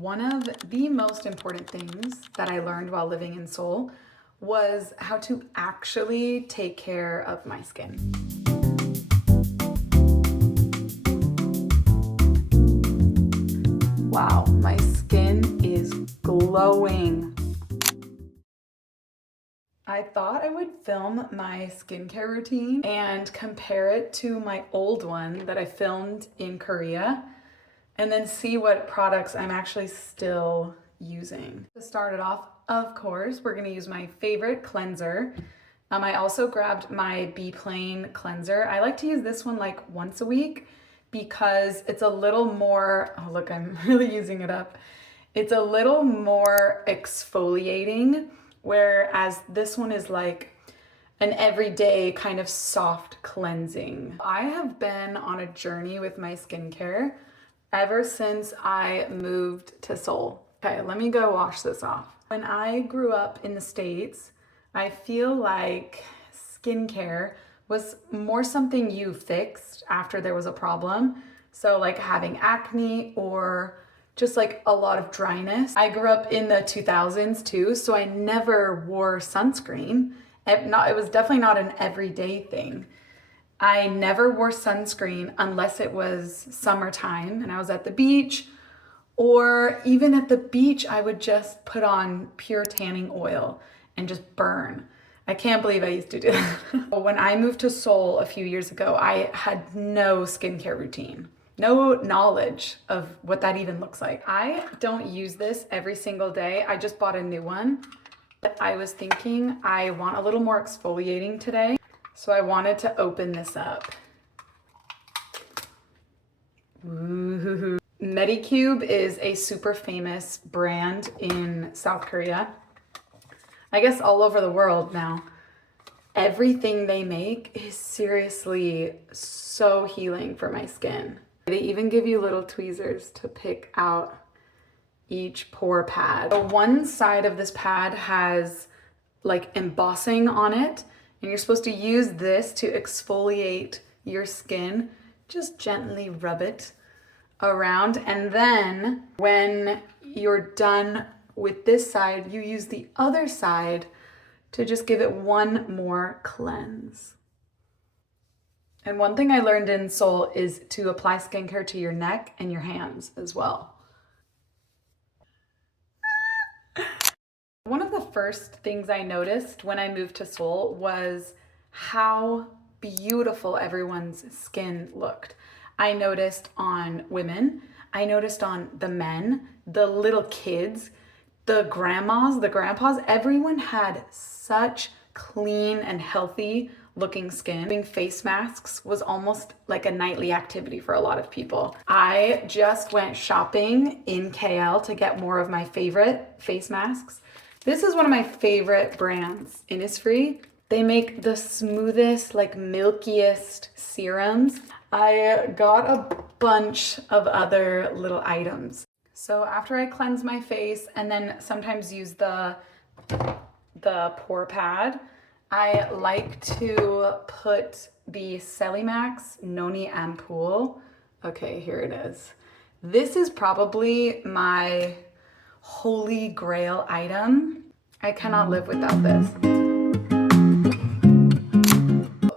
One of the most important things that I learned while living in Seoul was how to actually take care of my skin. Wow, my skin is glowing. I thought I would film my skincare routine and compare it to my old one that I filmed in Korea, and then see what products I'm actually still using. To start it off, of course, we're gonna use my favorite cleanser. I also grabbed my Be Plain cleanser. I like to use this one like once a week because it's a little more, oh look, I'm really using it up. It's a little more exfoliating, whereas this one is like an everyday kind of soft cleansing. I have been on a journey with my skincare ever since I moved to Seoul. Okay, let me go wash this off. When I grew up in the States, I feel like skincare was more something you fixed after there was a problem. So like having acne or just like a lot of dryness. I grew up in the 2000s too, so I never wore sunscreen. It was definitely not an everyday thing. I never wore sunscreen unless it was summertime and I was at the beach, or even at the beach, I would just put on pure tanning oil and just burn. I can't believe I used to do that. When I moved to Seoul a few years ago, I had no skincare routine, no knowledge of what that even looks like. I don't use this every single day. I just bought a new one, but I was thinking I want a little more exfoliating today. So I wanted to open this up. Ooh. Medicube is a super famous brand in South Korea. I guess all over the world now. Everything they make is seriously so healing for my skin. They even give you little tweezers to pick out each pore pad. So one side of this pad has like embossing on it, and you're supposed to use this to exfoliate your skin. Just gently rub it around. And then when you're done with this side, you use the other side to just give it one more cleanse. And one thing I learned in Seoul is to apply skincare to your neck and your hands as well. One of the first things I noticed when I moved to Seoul was how beautiful everyone's skin looked. I noticed on women, I noticed on the men, the little kids, the grandmas, the grandpas, everyone had such clean and healthy looking skin. Doing face masks was almost like a nightly activity for a lot of people. I just went shopping in KL to get more of my favorite face masks. This is one of my favorite brands, Innisfree. They make the smoothest, like milkiest serums. I got a bunch of other little items. So after I cleanse my face and then sometimes use the pore pad, I like to put the Celimax Noni Ampoule. Okay, here it is. This is probably my holy grail item. I cannot live without this.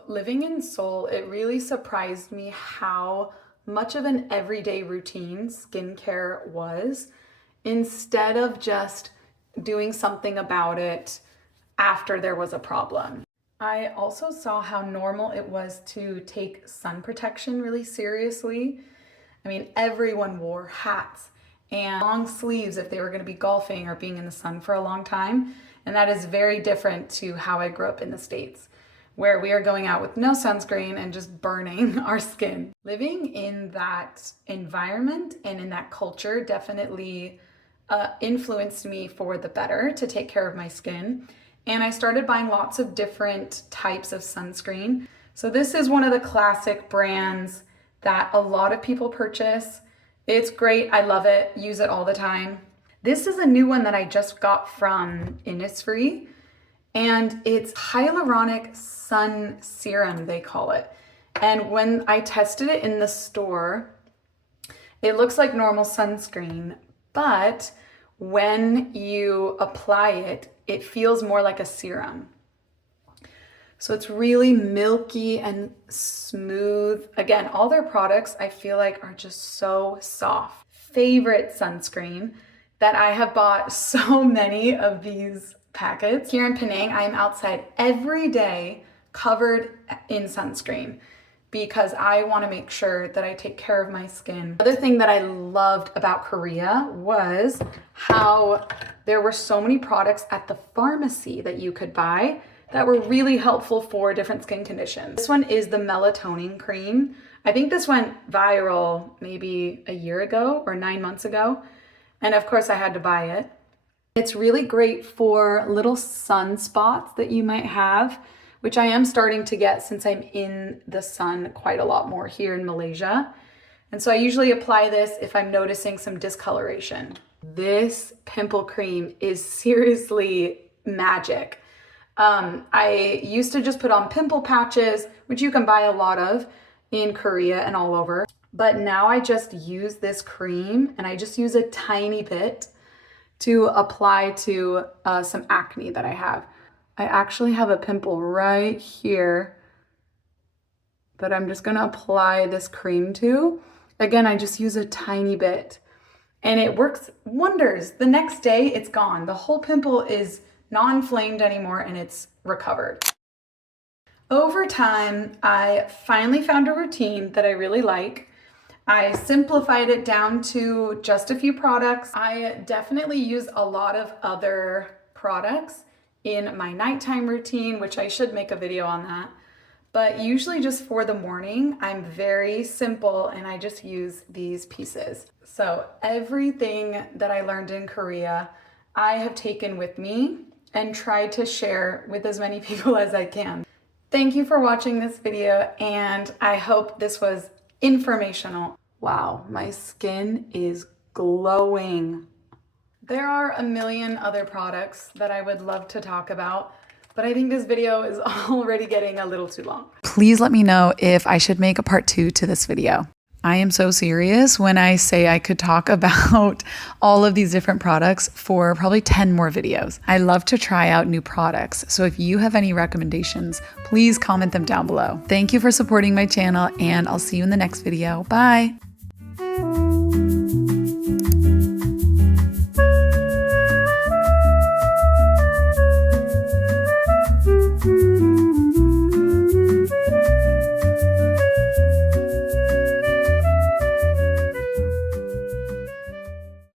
Living in Seoul, it really surprised me how much of an everyday routine skincare was, instead of just doing something about it after there was a problem. I also saw how normal it was to take sun protection really seriously. I mean, everyone wore hats and long sleeves if they were going to be golfing or being in the sun for a long time. And that is very different to how I grew up in the States, where we are going out with no sunscreen and just burning our skin. Living in that environment and in that culture definitely influenced me for the better to take care of my skin. And I started buying lots of different types of sunscreen. So this is one of the classic brands that a lot of people purchase. It's great, I love it, use it all the time. This is a new one that I just got from Innisfree, and it's hyaluronic sun serum, they call it. And when I tested it in the store, it looks like normal sunscreen, but when you apply it, it feels more like a serum. So it's really milky and smooth. Again, all their products I feel like are just so soft. Favorite sunscreen that I have bought so many of these packets. Here in Penang, I'm outside every day covered in sunscreen because I want to make sure that I take care of my skin. Another thing that I loved about Korea was how there were so many products at the pharmacy that you could buy that were really helpful for different skin conditions. This one is the melatonin cream. I think this went viral maybe a year ago or 9 months ago. And of course I had to buy it. It's really great for little sunspots that you might have, which I am starting to get since I'm in the sun quite a lot more here in Malaysia. And so I usually apply this if I'm noticing some discoloration. This pimple cream is seriously magic. I used to just put on pimple patches, which you can buy a lot of in Korea and all over. But now I just use this cream and I just use a tiny bit to apply to some acne that I have. I actually have a pimple right here that I'm just gonna apply this cream to. Again, I just use a tiny bit and it works wonders. The next day it's gone. The whole pimple is not inflamed anymore and it's recovered. Over time, I finally found a routine that I really like. I simplified it down to just a few products. I definitely use a lot of other products in my nighttime routine, which I should make a video on that. But usually just for the morning, I'm very simple and I just use these pieces. So everything that I learned in Korea, I have taken with me and tried to share with as many people as I can. Thank you for watching this video and I hope this was informational. Wow, my skin is glowing. There are a million other products that I would love to talk about, but I think this video is already getting a little too long. Please let me know if I should make a part 2 to this video. I am so serious when I say I could talk about all of these different products for probably 10 more videos. I love to try out new products, so if you have any recommendations, please comment them down below. Thank you for supporting my channel, and I'll see you in the next video. Bye!